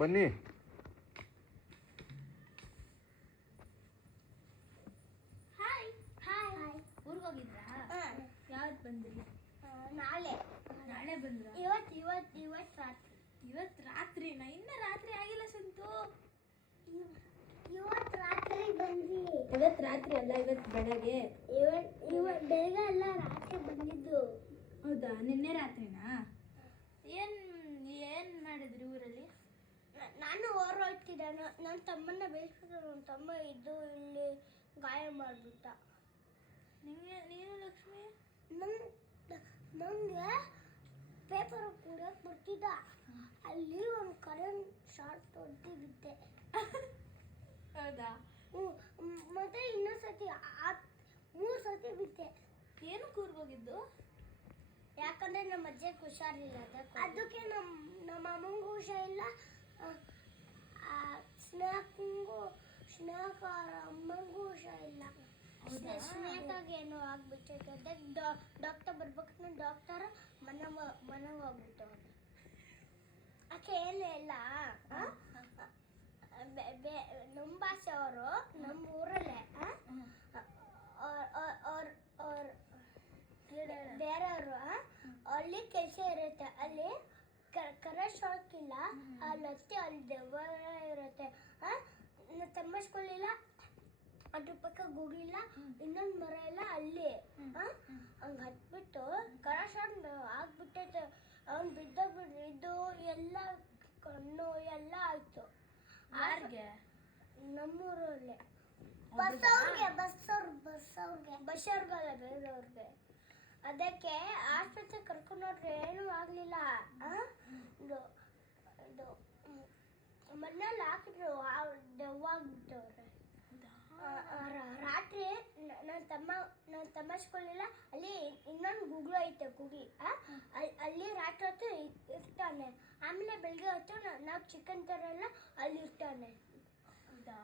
ಬನ್ನಿ. Hi hi. ಊರಿಗೆ ಹೋಗಿದ್ರಾ? ಯಾವತ್ತು ಬಂದ್ರಿ? ನಾಳೆ ಬಂದ್ರ? ಇವತ್ತು ರಾತ್ರಿ. ಇವತ್ತು ರಾತ್ರಿನಾ? ಇನ್ನ ರಾತ್ರಿ ಆಗಿಲ್ಲ ಸಂತು. ಇವತ್ತು ರಾತ್ರಿ ಬಂದ್ವಿ. ಇವತ್ತು ರಾತ್ರಿ ಅಲ್ಲ, ಇವತ್ತು ಬೆಳಗ್ಗೆ. ಇವತ್ತು ಬೆಳಗ್ಗೆ ಅಲ್ಲ, ರಾತ್ರಿ ಬಂದಿದ್ದು. ಹೌದಾ? ನಿನ್ನೆ ರಾತ್ರಿನಾ? ಏನ್ ಮಾಡಿದ್ರಿ ಊರಲ್ಲಿ? ನಾನು ಹೊರಡ್ತಿದ್ದೆ. ನನ್ನ ತಮ್ಮನ್ನ ಬೇಯಿಸ್ಬಿಟ್ಟು ನನ್ನ ತಮ್ಮ ಇದ್ದು ಇಲ್ಲಿ ಗಾಯ ಮಾಡಿಬಿಟ್ಟ. ನೀನು ಲಕ್ಷ್ಮಿ? ನನಗೆ ಪೇಪರ್ ಕುಡಿಯೋಕೆ ಬರ್ತಿದ್ದ, ಅಲ್ಲಿ ಒಂದು ಕರೆಂಟ್ ಶಾರ್ಟ್ ಹೊಡೆದು ಬಿದ್ದೆ. ಹೌದಾ? ಮತ್ತೆ ಇನ್ನೊಂದು ಸತಿ 3 ಸತಿ ಬಿದ್ದೆ. ಏನು ಕೂರ್ಗೋಗಿದ್ದು? ಯಾಕಂದ್ರೆ ನಮ್ಮ ಅಜ್ಜಕ್ಕೆ ಹುಷಾರಿಲ್ಲ, ಅದಕ್ಕೆ ನಮ್ಮ ಅಮ್ಮಂಗೂ ಹುಷಾರಿಲ್ಲ, ಸ್ನೇಹಕ್ಕ ಅಮ್ಮಂಗೂ ಹುಷಾರಿಲ್ಲ. ಸ್ನೇಹಕ್ಕಾಗಿ ಏನೋ ಆಗ್ಬಿಟ್ಟೈತೆ. ಅದಕ್ಕೆ ಡಾಕ್ಟರ್ ಬರ್ಬೇಕು. ಡಾಕ್ಟರ್ ಮನೆಗೆ ಹೋಗ್ಬಿಟ್ಟು ಆಕೆ ಏನು ಇಲ್ಲ. ನಮ್ಮ ಭಾಷೆ ಅವರು ನಮ್ಮ ಊರಲ್ಲೇ ಬೇರೆಯವರು ಅಲ್ಲಿ ಕೆಲಸ ಇರುತ್ತೆ. ಅಲ್ಲಿ ಕರೆಕ್ಟ್ ಹಾಕಿಲ್ಲ, ಅಲ್ಲಿ ಅಲ್ಲಿ ದೆವ್ವ ಇರುತ್ತೆ. ತಮ್ಮ ಸ್ಕೂಲಿಲ್ಲ, ಅದ್ರ ಪಕ್ಕ ಗುಡಿಲ್ಲ, ಇನ್ನೊಂದು ಮರ ಇಲ್ಲ, ಅಲ್ಲಿ ಹಂಗೆ ಹತ್ಬಿಟ್ಟು ಕರೆಕ್ಟ್ ಆಗ್ಬಿಟ್ಟೈತೆ. ಅವ್ನು ಬಿದ್ದು ಎಲ್ಲ ಕಣ್ಣು ಎಲ್ಲ ಆಯ್ತು. ಯಾರಿಗೆ? ನಮ್ಮೂರಲ್ಲೇ. ಬಸ್ಸವ್ರಿಗಲ್ಲ, ಬೇರೆಯವ್ರಿಗೆ. ಅದಕ್ಕೆ ಆಸ್ಪತ್ರೆ ಕರ್ಕೊಂಡೋದ್ರೆ ಏನೂ ಆಗಲಿಲ್ಲ. ಇದು ಮನೇಲಿ ಹಾಕಿದ್ರು, ದೆವ್ವಾಗ್ಬಿಟ್ಟವ್ರೆ. ರಾತ್ರಿ ನನ್ನ ತಮ್ಮ ಸ್ಕೂಲಿಲ್ಲ, ಅಲ್ಲಿ ಇನ್ನೊಂದು ಗುಗ್ಳು ಐತೆ, ಗುಗಿ. ಅಲ್ಲಿ ರಾತ್ರಿ ಹೊತ್ತು ಇರ್ತಾನೆ. ಆಮೇಲೆ ಬೆಳಗ್ಗೆ ಹೊತ್ತು ನಾವು ಚಿಕನ್ ತರಲ್ಲ, ಅಲ್ಲಿ ಇರ್ತಾನೆ. ಹೌದಾ?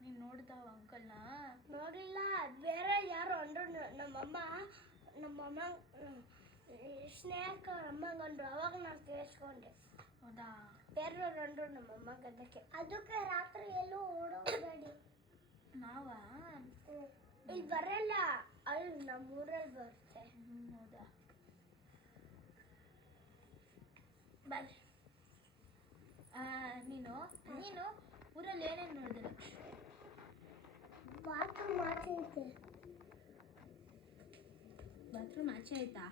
ನೀನು ನೋಡಿದಾವ ಅಂಕಲ್ನ? ನೋಡಿಲ್ಲ, ಬೇರೆ ಯಾರು ಅಂದ್ರು. ನಮ್ಮಮ್ಮ ಸ್ನೇಹಕ್ಕ ಅಮ್ಮಂಗಂದ್ರು, ಅವಾಗ ನಾನು ಕೇಳಿಸ್ಕೊಂಡೆ. ಹೌದಾ? ಬೇರೆಯವ್ರು ಅಂದ್ರು ನಮ್ಮಮ್ಮಂಗೆ. ಅದಕ್ಕೆ ರಾತ್ರಿ ಎಲ್ಲೂ ಓಡೋಗ್ಬೇಡಿ. ನಾವಾ? ಇಲ್ಲಿ ಬರಲ್ಲ, ಅಲ್ಲಿ ನಮ್ಮೂರಲ್ಲಿ ಬರುತ್ತೆ. ಹೌದಾ? ಬನ್ನಿ. ನೀನು ಊರಲ್ಲಿ ಏನೇನು ನೋಡಿದೆ? ಬಾತ್ರೂಮ್ ಆಚೆ ಐತೆ. ಬಾತ್ರೂಮ್ ಆಚೆ ಆಯ್ತಾ?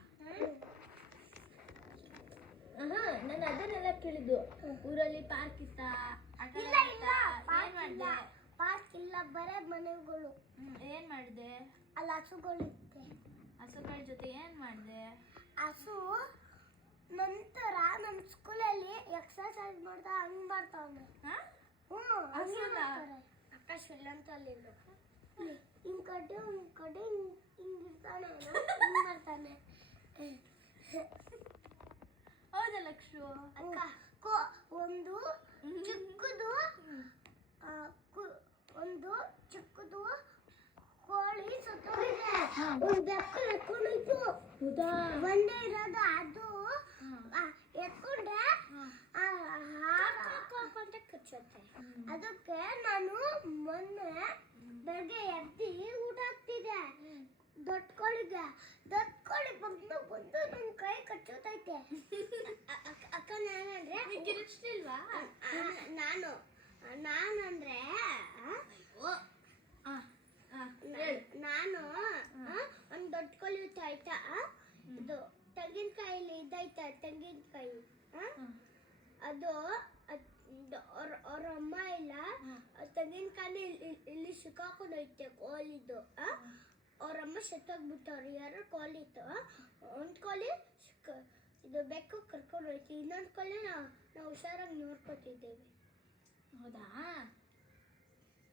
ನಾನು ಅದನ್ನೆಲ್ಲ ಕೇಳಿದ್ದು. ಊರಲ್ಲಿ ಪಾರ್ಕ್ ಇತ್ತಾ? ಪಾರ್ಕ್ ಇಲ್ಲ, ಬರೇ ಮನೆಗಳು. ಏನ್ ಮಾಡಿದೆ? ಅಲ್ಲಿ ಹಸುಗಳಿತ್ತೆ. ಹಸುಗಳ ಜೊತೆ ಏನ್ ಮಾಡಿದೆ? ಹಸು ನಂತರ ನಮ್ಮ ಸ್ಕೂಲಲ್ಲಿ ಎಕ್ಸರ್ಸೈಸ್ ಮಾಡ್ತಾ ಹಂಗ್ ಮಾಡ್ತಾವನೆ. ಆಕಾಶ ಇಲ್ಲ ಅಂತ ಅಲ್ಲಿ ಹಿಂಗ್ ಕಡೆ ಹಿಂಗಿರ್ತಾನೆ, ಹಿಂಗ್ ಮಾಡ್ತಾನೆ. ಹೌದಾ ಲಕ್ಷು? ಅಕ್ಕ, ಒಂದು ಚಿಕ್ಕದು ಕೋಳಿ ಸತ್ತೋಗಿದೆ. ಒಂದು ಬೆಕ್ಕು ಎತ್ಕೊಂಡೋಯ್ತು. ಒಂದೇ ಇರೋದು, ಅದು ಎತ್ಕೊಂಡೆ ಅಂತ ಕಚ್ಚುತ್ತೆ. ಅದಕ್ಕೆ ನಾನು ಮೊನ್ನೆ ಬೆಳಗ್ಗೆ ಎದ್ದು ಊಟ ಹಾಕ್ತಿದ್ದೆ ದೊಡ್ಡ ಕೋಳಿ ಬಂದು ನನ್ನ ಕೈ ಕಚ್ಚೋತೈತೆ. ಅಕ್ಕ, ನಾನಂದ್ರೆ ನಾನು ಒಂದು ದೊಡ್ಡ ಕೋಳಿ ಇತ್ತು, ಆಯ್ತಾ? ಇದು ತೆಂಗಿನಕಾಯಿಲಿ ಇದೈತೆ, ತೆಂಗಿನಕಾಯಿ. ಅದು ಅವ್ರ ಅಮ್ಮ ಇಲ್ಲ, ತೆಂಗಿನಕಾಯಿ ಇಲ್ಲಿ ಸಿಕ್ಕಾಕೊಂಡೈತೆ ಕೋಳಿದು. ಅವ್ರಮ್ಮ ಸತ್ತೋಗ್ಬಿಟ್ಟವ್ರು. 2 ಕೋಳಿ ಇತ್ತು. ಒಂದು ಕೋಳಿ ಇದು ಬೆಕ್ಕು ಕರ್ಕೊಂಡು ಹೋಯ್ತು, ಇನ್ನೊಂದು ಕೋಳಿ ನಾವು ಹುಷಾರಾಗಿ ನೋಡ್ಕೊತಿದ್ದೇವೆ. ಹೌದಾ?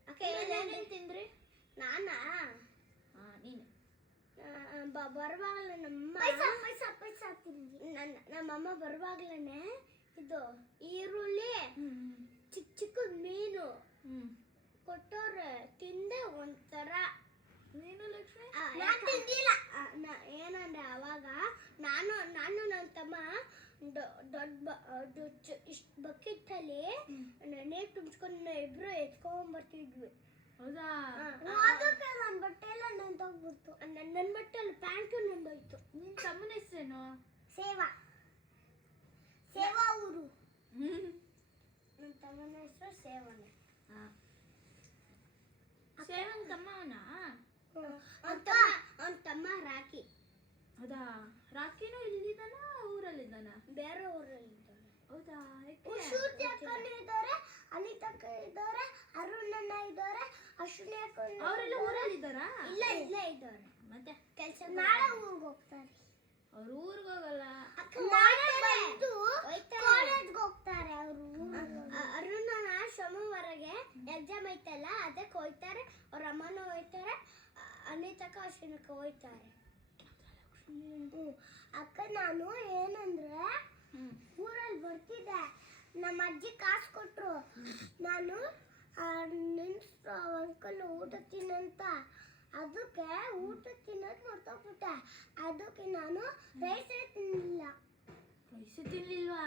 ಅಕ್ಕ, ಏನೇನು ತಿಂದ್ರಿ? ನಾನಾ? ನೀನು ಬರುವಾಗಲೇ ನಮ್ಮಮ್ಮ ಬರುವಾಗಲೇ ಇದು ಈರುಳ್ಳಿ, ಚಿಕ್ಕ ಮೀನು ಕೊಟ್ಟವ್ರೆ. ತಿಂದೆ ಒಂಥರ. ನೀನು ಲಕ್ಷ್ಮಿ? ತಿಂದಿಲ್ಲ. ಏನಂದ್ರೆ ಅವಾಗ ನಾನು ನನ್ನ ತಮ್ಮ ದೊಡ್ಡ ಇಷ್ಟು ಬಕೆಟಲ್ಲಿ ನೀರು ತುಂಬಿಸ್ಕೊಂಡು ಇಬ್ರು ಎತ್ಕೊಂಡ್ಬರ್ತಿದ್ವಿ. ಹೌದಾ? ಅದಕ್ಕೆ ನನ್ನ ಬಟ್ಟೆ ಎಲ್ಲ ನೆಂದೋಗ್ಬಿಡ್ತು. ನನ್ನ ಬಟ್ಟೆ ಎಲ್ಲ ಪ್ಯಾಂಟು ನೆಂದೋಯ್ತು. ನಿನ್ನ ತಮ್ಮನ ಹೆಸರೇನು? ಸೇವಾ ಊರು. ನನ್ನ ತಮ್ಮನ ಹೆಸರು ಸೇವನೆ. ಸೇವನ್ ತಮ್ಮ ಅವನಾ? ಅವನ ತಮ್ಮ ರಾಕಿ. ಹೌದಾ? ರಾಕಿನೂ ಇಲ್ಲಿದ್ದಾನ ಊರಲ್ಲಿದ್ದಾನ? ಬೇರೆ ಊರಲ್ಲಿದ್ದಾನೆ. ಹೌದಾ? ಸೂರ್ಯ ಅಕ್ಕನೂ ಇದ್ದಾರೆ, ಅನಿತಾ ಅಕ್ಕ ಇದ್ದಾರೆ, ಅರುಣ್ ಅಣ್ಣ ಇದ್ದಾರೆ, ಅಶ್ವಿನಿ ಅಕ್ಕ. ಅವರೆಲ್ಲ ಊರಲ್ಲಿದ್ದಾರಾ? ಇಲ್ಲೇ ಇದ್ದಾರೆ. ಮತ್ತೆ ಕೆಲಸ ನಾಳೆ ಊರಿಗೆ ಹೋಗ್ತಾರೆ. ಅವ್ರು ಊರಿಗೆ ಹೋಗಲ್ಲ. ಕಾಲೇಜ್ಗೆ ಹೋಗ್ತಾರೆ ಅವರು. ಅರುಣ್ ಅಣ್ಣ ಸೋಮವಾರಗೆ ಎಕ್ಸಾಮ್ ಐತಲ್ಲ, ಅದಕ್ಕೆ ಹೋಗ್ತಾರೆ. ಅವ್ರ ಅಮ್ಮನೂ ಹೋಗ್ತಾರೆ, ಅನಿತಕ್ಕ ಅಶ್ವಿನಕ್ಕ ಹೋಗ್ತಾರೆ. ಅಕ್ಕ ನಾನು ಏನಂದ್ರೆ ಊರಲ್ಲಿ ಬರ್ತಿದ್ದೆ, ನಮ್ಮ ಅಜ್ಜಿ ಕಾಸು ಕೊಟ್ರು. ನಾನು ಅಂಕಲ್ ಊಟ ತಿನ್ನಂತ, ಅದಕ್ಕೆ ಊಟ ತಿನ್ನೋದು ಮರ್ತೋಗ್ಬಿಟ್ಟೆ. ಅದಕ್ಕೆ ನಾನು ರೈಸೇ ತಿನ್ನಲಿಲ್ಲ. ತಿನ್ಲಿಲ್ವಾ?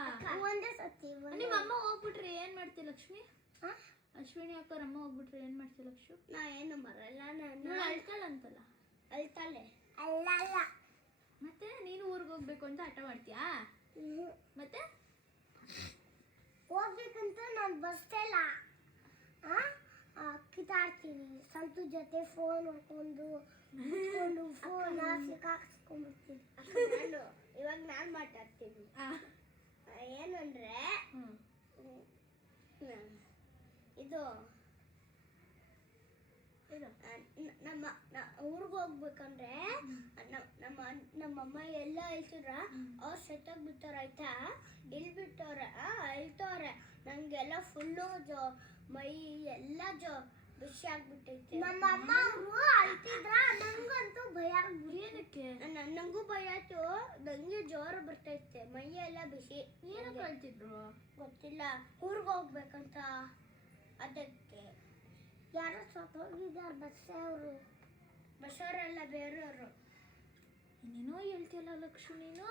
ಒಂದೇ ಸತಿ. ನಿಮ್ಮ ಅಮ್ಮ ಹೋಗ್ಬಿಟ್ರೆ ಏನ್ ಮಾಡ್ತಿ ಲಕ್ಷ್ಮಿ? ಅಶ್ವಿನಿ ಅಕ್ಕ ಅಮ್ಮ ಹೋಗ್ಬಿಟ್ರೆ ಏನ್ ಮಾಡ್ತಿ ಲಕ್ಷು? ನಾ ಏನು ಬರಲ್ಲ. ನಾನು ಅಳ್ತಾಳಂತಲ್ಲ. ಅಳ್ತಾಳೆ? ಅಲ್ಲ. ಮತ್ತೆ ನೀನು ಊರಿಗೆ ಹೋಗ್ಬೇಕು ಅಂತ ಹಠ ಮಾಡ್ತೀಯಾ? ಮತ್ತೆ ಹೋಗ್ಬೇಕಂತ ನಾನು ಬಸ್ಸೆಲ್ಲ ಕಿತ್ತಾಡ್ತೀನಿ. ಸಂತು ಜೊತೆ ಫೋನ್ ಹಾಕೊಂಡು ಫೋನ್ ಸಿಕ್ಕಾಕ್ಸ್ಕೊಂಡ್ಬಿಡ್ತೀನಿ. ಇವಾಗ ನಾನು ಮಾತಾಡ್ತೀನಿ. ಏನಂದ್ರೆ ಇದು ನಮ್ಮ ಊರಿಗೆ ಹೋಗ್ಬೇಕಂದ್ರೆ ನಮ್ಮಮ್ಮ ಎಲ್ಲ ಹೇಳ್ತಿದ್ರ ಅವ್ರು ಸೆತ್ತಾಗ ಬಿಡ್ತಾರ ಆಯ್ತಾ. ಇಲ್ಲಿ ಬಿಟ್ಟವ್ರೆ ಅಳ್ತವ್ರೆ. ನಂಗೆಲ್ಲ ಫುಲ್ಲು ಮೈ ಎಲ್ಲ ಬಿಸಿ ಆಗ್ಬಿಟ್ಟೈತೆ. ನಮ್ಮ ಅಮ್ಮ ಅವರು ಅಳ್ತಿದ್ರ, ನಂಗಂತೂ ಭಯ ಆಗ್ಬಿಟ್ಟು. ನಂಗೂ ಭಯ ಆಯ್ತು. ನಂಗೆ ಜ್ವರ ಬರ್ತೈತೆ, ಮೈ ಎಲ್ಲ ಬಿಸಿ. ಏನಕ್ಕೆ ಅಳ್ತಿದ್ರು ಗೊತ್ತಿಲ್ಲ. ಊರಿಗೆ ಹೋಗ್ಬೇಕಂತ. ಅದಕ್ಕೆ ಯಾರೋ ಸತ್ತೋಗಿದ್ದಾರೆ ಬಸ್ಸವರೆಲ್ಲ ಬೇರೆಯವರು. ನೀನೋ ಹೇಳ್ತೀಯಲ್ಲ ಲಕ್ಷ್ಮಿ, ನೀನು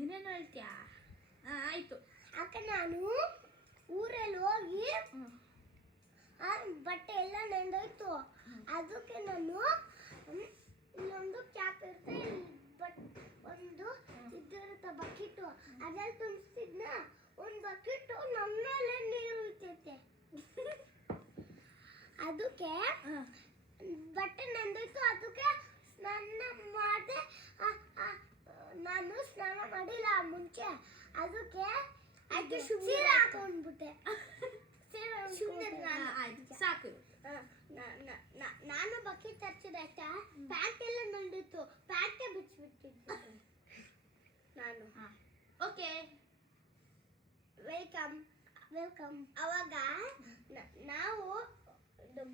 ಏನೇನು ಹೇಳ್ತೀಯಾ? ಆಯ್ತು ಅಕ್ಕ, ನಾನು ಊರಲ್ಲಿ ಹೋಗಿ ಬಟ್ಟೆ ಎಲ್ಲ ನೆಂದೋಯ್ತು. ಅದಕ್ಕೆ ನಾನು ಇನ್ನೊಂದು ಕ್ಯಾಪ್ ಇರುತ್ತೆ, ಒಂದು ಇದಿರುತ್ತೆ ಬಕೆಟು, ಅದ್ರಲ್ಲಿ ತುಂಬಿಸ್ತಿದ್ನ. ಒಂದು ಬಕೆಟು ನಮ್ಮ ಮೇಲೆ ನೀರು ಇರ್ತೈತೆ. ಅದಕ್ಕೆ ಬಟ್ಟೆ ನೆಂದೋಯ್ತು. ಅದಕ್ಕೆ ಸ್ನಾನ ಮಾಡಿದೆ. ನಾನು ಸ್ನಾನ ಮಾಡಿಲ್ಲ ಮುಂಚೆ. ಅದಕ್ಕೆ ಸೀರೆ ಹಾಕೊಂಡ್ಬಿಟ್ಟೆ. ಸಾಕು. ನಾನು ಬಕೆಟ್ ಹಚ್ಚಿದೆ ಆಯ್ತಾ. ಪ್ಯಾಂಟ್ ಎಲ್ಲ ನಂದಿತ್ತು, ಪ್ಯಾಂಟೇ ಬಿಚ್ಚಿಬಿಟ್ಟಿದ್ದು ನಾನು. Okay, welcome. ಅವಾಗ ನಾವು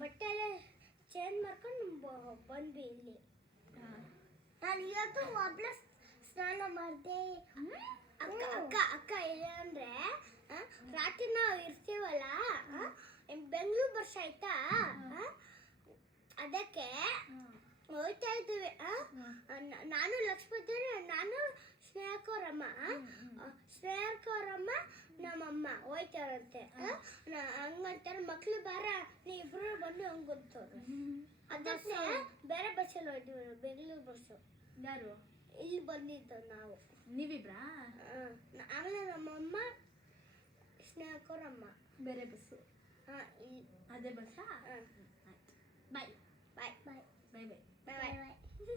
ಬಟ್ಟೆ ಎಲ್ಲ ಚೇಂಜ್ ಮಾಡ್ಕೊಂಡು ಬಂದ್ವಿ ಇಲ್ಲಿ. ನಾನು ಇವತ್ತು ಒಬ್ಳೆ ಸ್ನಾನ ಮಾಡಿದೆ. ಅಕ್ಕ ಇಲ್ಲ ಅಂದ್ರೆ ರಾತ್ರಿ ನಾವು ಇರ್ತೀವಲ್ಲ, ಬೆಂಗಳೂರು ಬಸ್ ಆಯ್ತಾ, ಅದಕ್ಕೆ ಹೋಯ್ತಾ ಇದ್ದೀವಿ. ನಾನು ಲಕ್ಷ್ಮೀ, ನಾನು ಸ್ನೇಹಕರಮ್ಮ ನಮ್ಮಮ್ಮ ಹೋಯ್ತಾರಂತೆ. ಹಂಗಂತಾರೆ ಮಕ್ಳು ಬಾರ ನೀ ಇಬ್ರು ಬಂದು ಹಂಗ್ ಗೊತ್ತವ್ರು. ಅದಕ್ಕೆ ಬೇರೆ ಬಸ್ಸಲ್ಲಿ ಹೋಯ್ತೀವಿ, ಬೆಂಗಳೂರು ಬಸ್ಸು. ಯಾರು ಇಲ್ಲಿ ಬಂದಿದ್ದು ನಾವು? ನೀವಿಬ್ರಾ? ಆಮೇಲೆ ನಮ್ಮಮ್ಮ ಸ್ನೇಹಕರಮ್ಮ ಬೇರೆ ಬಸ್ಸು. ಹಾಂ, ಅದೇ ಬಸ್ಸಾ? ಆಯ್ತು, ಬಾಯ್.